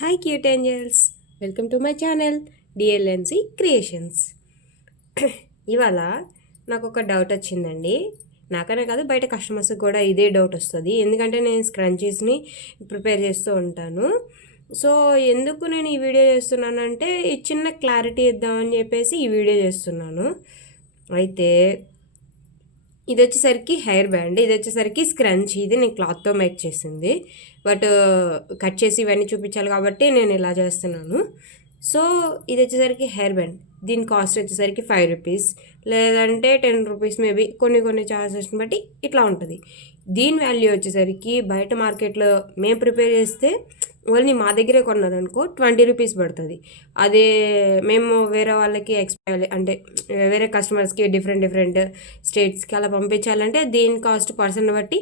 Hi cute angels, welcome to my channel DLNC creations. ఇవాళ నాకు ఒక డౌట్ వచ్చిందండి. నాకనే కాదు, బయట కస్టమర్స్కి కూడా ఇదే డౌట్ వస్తుంది. ఎందుకంటే నేను స్క్రంచీస్ని ప్రిపేర్ చేస్తూ ఉంటాను. సో ఎందుకు నేను ఈ వీడియో చేస్తున్నానంటే ఈ చిన్న క్లారిటీ ఇద్దామని చెప్పేసి ఈ వీడియో చేస్తున్నాను. అయితే ఇది వచ్చేసరికి హెయిర్ బ్యాండ్, ఇది వచ్చేసరికి స్క్రంచ్. ఇది నేను క్లాత్తో మేక్ చేసింది, బట్ కట్ చేసి ఇవన్నీ చూపించాలి కాబట్టి నేను ఇలా చేస్తున్నాను. సో ఇది వచ్చేసరికి హెయిర్ బ్యాండ్, దీని కాస్ట్ వచ్చేసరికి 5 రూపీస్ లేదంటే 10 రూపీస్, మేబీ కొన్ని చార్జెస్ని బట్టి ఇట్లా ఉంటుంది. దీని వాల్యూ వచ్చేసరికి బయట మార్కెట్లో మేము ప్రిపేర్ చేస్తే ఓన్లీ మా దగ్గరే కొన్నారనుకో 20 రూపీస్ పడుతుంది. అదే మేము వేరే వాళ్ళకి అంటే వేరే కస్టమర్స్కి డిఫరెంట్ స్టేట్స్కి అలా పంపించాలంటే దీని కాస్ట్ పర్సన్ బట్టి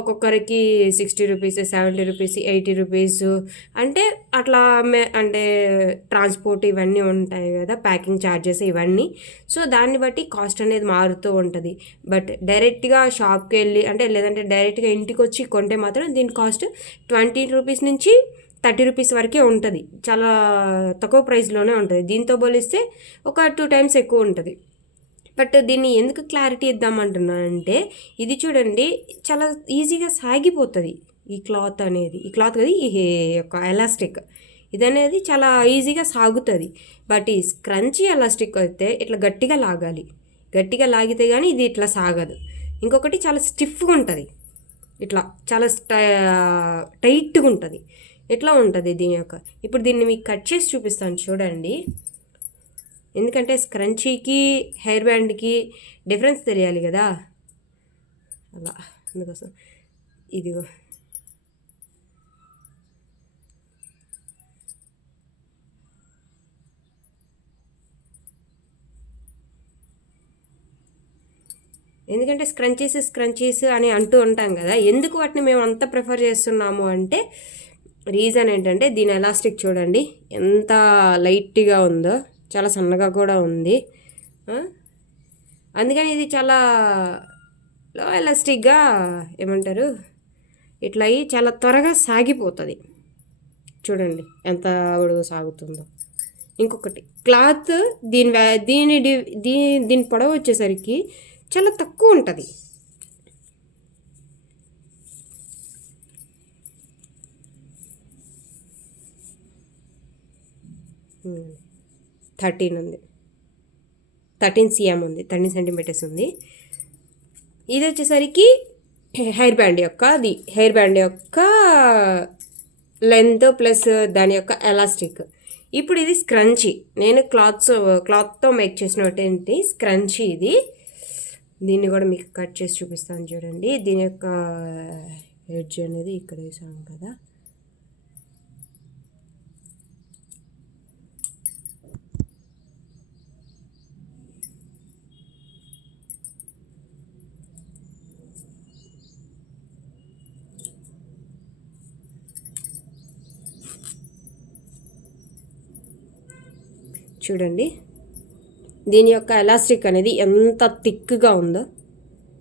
ఒక్కొక్కరికి 60 రూపీస్, 70 రూపీస్, 80 రూపీస్, అంటే అట్లా అంటే ట్రాన్స్పోర్ట్ ఇవన్నీ ఉంటాయి కదా, ప్యాకింగ్ ఛార్జెస్ ఇవన్నీ. సో దాన్ని బట్టి కాస్ట్ అనేది మారుతూ ఉంటుంది. బట్ డైరెక్ట్గా షాప్కి వెళ్ళి అంటే లేదంటే డైరెక్ట్గా ఇంటికి వచ్చి కొంటే మాత్రం దీని కాస్ట్ 20 రూపీస్ నుంచి 30 రూపీస్ వరకే ఉంటుంది. చాలా తక్కువ ప్రైస్లోనే ఉంటుంది. దీంతో పోలిస్తే ఒక 2 టైమ్స్ ఎక్కువ ఉంటుంది. బట్ దీన్ని ఎందుకు క్లారిటీ ఇద్దామంటున్నానంటే ఇది చూడండి, చాలా ఈజీగా సాగిపోతుంది ఈ క్లాత్ అనేది. ఈ క్లాత్ కదా, ఈ యొక్క ఎలాస్టిక్ ఇది అనేది చాలా ఈజీగా సాగుతుంది. బట్ ఈ స్క్రంచీ ఎలాస్టిక్ అయితే ఇట్లా గట్టిగా లాగాలి. గట్టిగా లాగితే కానీ ఇది ఇట్లా సాగదు. ఇంకొకటి చాలా స్టిఫ్గా ఉంటుంది, ఇట్లా చాలా టైట్గా ఉంటుంది. ఎట్లా ఉంటుంది దీని యొక్క. ఇప్పుడు దీన్ని మీకు కట్ చేసి చూపిస్తాను చూడండి, ఎందుకంటే స్క్రంచీకి హెయిర్ బ్యాండ్కి డిఫరెన్స్ తెలియాలి కదా, అలా అందుకోసం. ఇదిగో ఎందుకంటే స్క్రంచీస్ అని అంటూ ఉంటాం కదా, ఎందుకు వాటిని మేము అంత ప్రిఫర్ చేస్తున్నాము అంటే రీజన్ ఏంటంటే దీని ఎలాస్టిక్ చూడండి ఎంత లైట్గా ఉందో, చాలా సన్నగా కూడా ఉంది. అందుకని ఇది చాలా లో ఎలాస్టిక్గా ఏమంటారు ఇట్లా అయ్యి చాలా త్వరగా సాగిపోతుంది. చూడండి ఎంత పొడవు సాగుతుందో. ఇంకొకటి క్లాత్ దీని పొడవు వచ్చేసరికి చాలా తక్కువ ఉంటుంది. 13 ఉంది, 13 cm ఉంది, 13 సెంటీమీటర్స్ ఉంది. ఇది వచ్చేసరికి హెయిర్ బ్యాండ్ యొక్క లెంత్ ప్లస్ దాని యొక్క ఎలాస్టిక్. ఇప్పుడు ఇది స్క్రంచీ, నేను క్లాత్తో మేక్ చేసినటువంటి స్క్రంచీ ఇది. దీన్ని కూడా మీకు కట్ చేసి చూపిస్తాను చూడండి. దీని యొక్క ఎడ్జ్ అనేది ఇక్కడ వేసాము కదా, చూడండి. దీని యొక్క ఎలాస్టిక్ అనేది ఎంత థిక్గా ఉందో,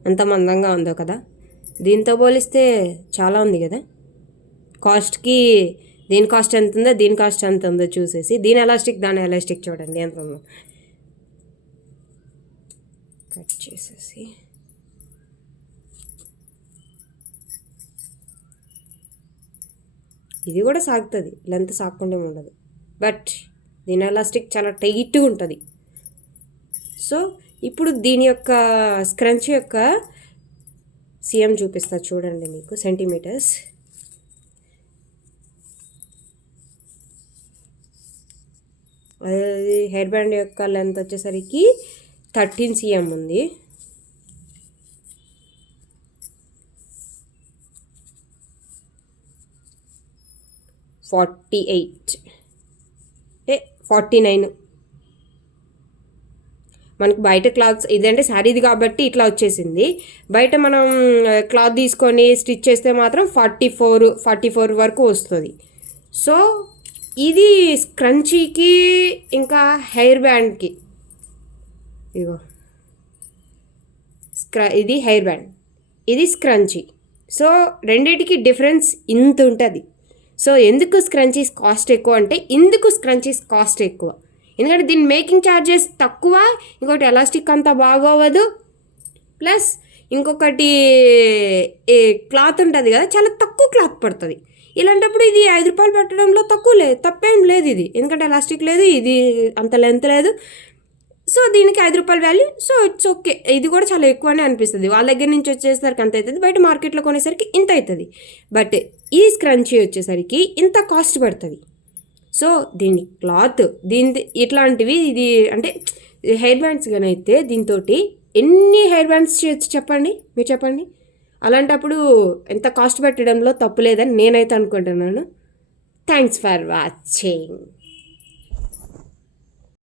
ఎంత మందంగా ఉందో కదా. దీంతో పోలిస్తే చాలా ఉంది కదా. కాస్ట్కి దీని కాస్ట్ ఎంత ఉందో, దీని కాస్ట్ ఎంత ఉందో చూసేసి దాని ఎలాస్టిక్ చూడండి ఎంత ఉందో. కట్ చేసేసి ఇది కూడా సాగుతుంది, లెంత్ సాగకుండా ఉండదు. బట్ దీని ఎలాస్టిక్ చాలా టైట్గా ఉంటుంది. సో ఇప్పుడు దీని యొక్క స్క్రంచ్ యొక్క సీఎం చూపిస్తా చూడండి మీకు, సెంటీమీటర్స్. అది హెయిర్ బ్యాండ్ యొక్క లెంత్ వచ్చేసరికి 13 cm ఉంది. .48 49 మనకు బయట క్లాత్స్ ఇదంటే శారీది కాబట్టి ఇట్లా వచ్చేసింది. బయట మనం క్లాత్ తీసుకొని స్టిచ్ చేస్తే మాత్రం 44 వరకు వస్తుంది. సో ఇది స్క్రంచీకి ఇంకా హెయిర్ బ్యాండ్కి, ఇదిగో ఇది హెయిర్ బ్యాండ్, ఇది స్క్రంచీ. సో రెండింటికి డిఫరెన్స్ ఇంత ఉంటుంది. సో ఎందుకు స్క్రంచీస్ కాస్ట్ ఎక్కువ అంటే ఇందుకు స్క్రంచీస్ కాస్ట్ ఎక్కువ, ఎందుకంటే దీని మేకింగ్ ఛార్జెస్ తక్కువ, ఇంకోటి ఎలాస్టిక్ అంతా బాగోవదు, ప్లస్ ఇంకొకటి క్లాత్ ఉంటుంది కదా, చాలా తక్కువ క్లాత్ పడుతుంది. ఇలాంటప్పుడు ఇది 5 రూపాయలు పెట్టడంలో తప్పేం లేదు ఇది, ఎందుకంటే ఎలాస్టిక్ లేదు, ఇది అంత లెంత్ లేదు. సో దీనికి 5 రూపాయల వాల్యూ, సో ఇట్స్ ఓకే. ఇది కూడా చాలా ఎక్కువనే అనిపిస్తుంది. వాళ్ళ దగ్గర నుంచి వచ్చేసరికి అంత అవుతుంది, బయట మార్కెట్లో కొనేసరికి ఇంత అవుతుంది. బట్ ఈ స్క్రంచీ వచ్చేసరికి ఇంత కాస్ట్ పడుతుంది. సో దీని క్లాత్, దీని ఇట్లాంటివి, ఇది అంటే హెయిర్ బ్యాండ్స్ కానీ అయితే దీంతో ఎన్ని హెయిర్ బ్యాండ్స్ చేయొచ్చు చెప్పండి, మీరు చెప్పండి. అలాంటప్పుడు ఎంత కాస్ట్ పెట్టడంలో తప్పు లేదని నేనైతే అనుకుంటున్నాను. Thanks for watching.